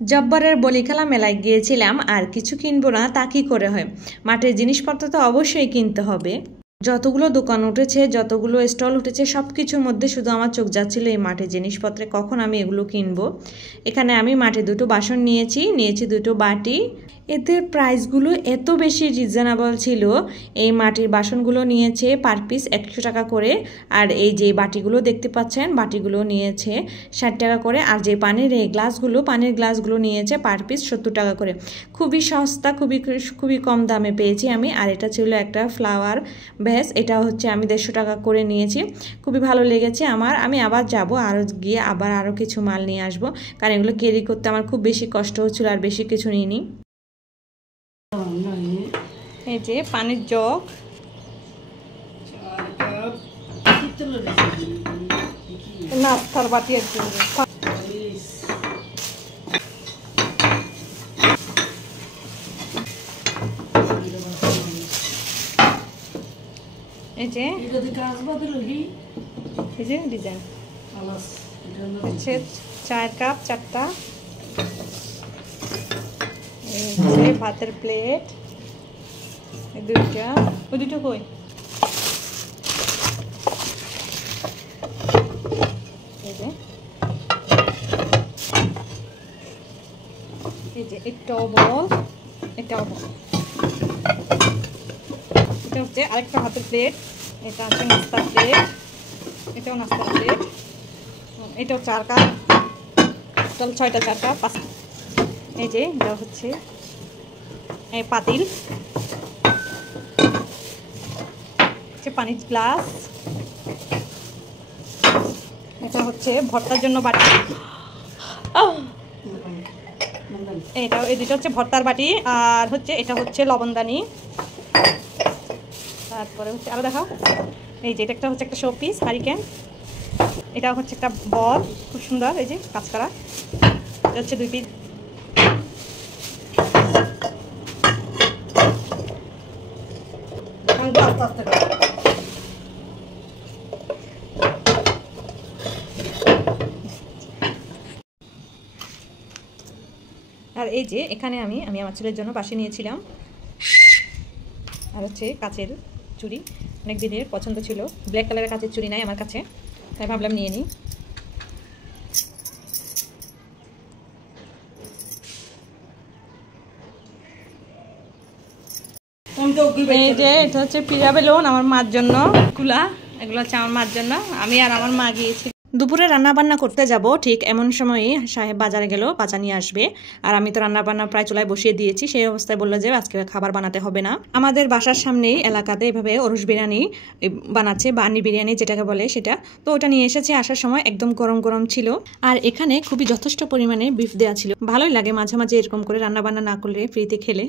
জব্বরের বলিখেলা মেলায় গিয়েছিলাম, আর কিছু কিনবো না তা কি করে হয়? মাটির জিনিসপত্র তো অবশ্যই কিনতে হবে। যতগুলো দোকান উঠেছে, যতগুলো স্টল উঠেছে, সব কিছুর মধ্যে শুধু আমার চোখ যাচ্ছিল এই মাটির জিনিসপত্রে, কখন আমি এগুলো কিনবো। এখানে আমি মাটির দুটো বাসন নিয়েছি দুটো বাটি। এদের প্রাইসগুলো এত বেশি রিজনেবল ছিল। এই মাটির বাসনগুলো নিয়েছে পার পিস 100 টাকা করে, আর এই যে বাটিগুলো দেখতে পাচ্ছেন, বাটিগুলো নিয়েছে 60 টাকা করে, আর যে পানির গ্লাসগুলো নিয়েছে পার পিস 70 টাকা করে। খুবই সস্তা, খুবই কম দামে পেয়েছি আমি। আর এটা ছিল একটা ফ্লাওয়ার ভ্যাস, এটা হচ্ছে আমি 150 টাকা করে নিয়েছি। খুবই ভালো লেগেছে আমার। আমি আবার যাব, আরও গিয়ে আরও কিছু মাল নিয়ে আসবো, কারণ এগুলো ক্যারি করতে আমার খুব বেশি কষ্ট হচ্ছিল, আর বেশি কিছু নিইনি। এই যে পানির জগ, নাস্তার বাটি, আর কি এই যে ডিজাইন হচ্ছে 4 কাপ 4টা, ভাতের প্লেট দুইটা, ওই দুটো কই, এই যে এটাও বল, এটা হচ্ছে আরেকটা হাতের প্লেট, এটা হচ্ছে নাস্তার প্লেট, এটাও নাস্তার প্লেট, এটাও 4 কাপ, টোটাল 6টা 4 কাপ 5। এই যে এটা হচ্ছে এই পাতিল, পানির গ্লাস, এটা হচ্ছে ভর্তার জন্য বাটি, এই দুটো হচ্ছে ভর্তার বাটি, আর হচ্ছে এটা হচ্ছে লবণদানি। তারপরে হচ্ছে আরো দেখাও, এই যে এটা একটা হচ্ছে একটা শো পিস হারিকেন, এটা হচ্ছে একটা বল, খুব সুন্দর, এই যে কাজ করা, এটা হচ্ছে 2 পিস। আর এই যে এখানে আমি আমার ছেলের জন্য বাসি নিয়েছিলাম, আর হচ্ছে কাচের চুড়ি, অনেক দিনের পছন্দ ছিল। ব্ল্যাক কালারের কাচের চুড়ি নাই আমার কাছে, তাই ভাবলাম নিয়ে নিই। এই যে এটা হচ্ছে পিজা বেলুন আমার মার জন্য, এগুলো হচ্ছে আমার মার জন্য, আমি আর আমার মা গিয়েছি। দুপুরে রান্নাবান্না করতে যাব, ঠিক এমন সময়ই সাহেব বাজারে গেল, বাজার নিয়ে আসবে। আর আমি তো রান্নাবান্না প্রায় চুলায় বসিয়ে দিয়েছি, সেই অবস্থায় বললো যে আজকে খাবার বানাতে হবে না। আমাদের বাসার সামনেই এলাকাতে এভাবে ওরস বিরিয়ানি বানাচ্ছে, বানি বিরিয়ানি যেটাকে বলে সেটা, তো ওটা নিয়ে এসেছে। আসার সময় একদম গরম গরম ছিল, আর এখানে খুবই যথেষ্ট পরিমাণে বিফ দেওয়া ছিল। ভালোই লাগে মাঝে মাঝে এরকম করে রান্নাবান্না না করলে ফ্রিতে খেলে।